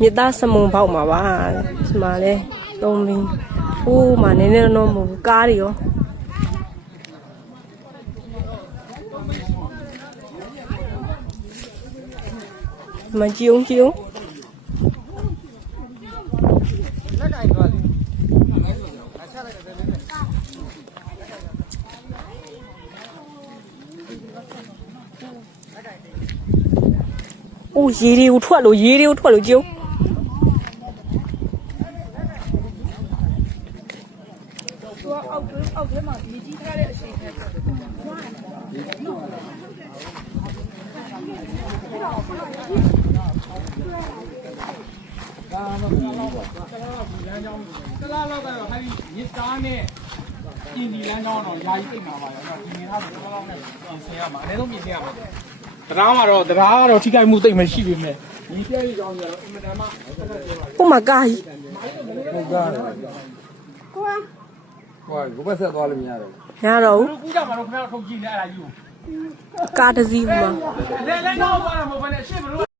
မြစ်သားစမုံပေါက်မှာပါဒီမှာလဲသုံးပြီးဟိုးမှာနည်းနည်းတော့မဟုတ်ဘူးကားတွေရောမကြည့်အောင်အိုးရေတွေကိုထွက်လို့ကြုံအောက်ထဲမှာမြေကြီးထားတဲ့အချိန်နဲ့ဒါမှမဟုတ်ဘူး။လမ်းကြောင်းတလားလောက်ကတော့ဟိုင်းမြစ်သားနဲ့ပြင်ဒီလမ်းကြောင်းတော့ယာယီပြင်မှာပါရော။ဒီနေသားဆိုတလားလောက်နဲ့ပြင်ဆင်ရမှာ။အနည်းဆုံးပြင်ဆင်ရမှာ။တရားကတော့ထိခိုက်မှုသိမ့်မရှိပြီမဲ့။ဒီပြည့်ကြောင်းကျတော့အင်မတန်မှဟိုမှာကားကြီးဟုတ်ကားကိုဘက်ဆက်သွားလို့မရတော့ဘူး။ရတော့ဘူး။ကူးကြမှာတော့ခင်ဗျားတို့ထုတ်ကြည့်နေအဲ့ဒါကြီးကိုကားတစ်စီးမှာလဲတော့သွားတာမဟုတ်ဘဲနဲ့ရှေ့မလို့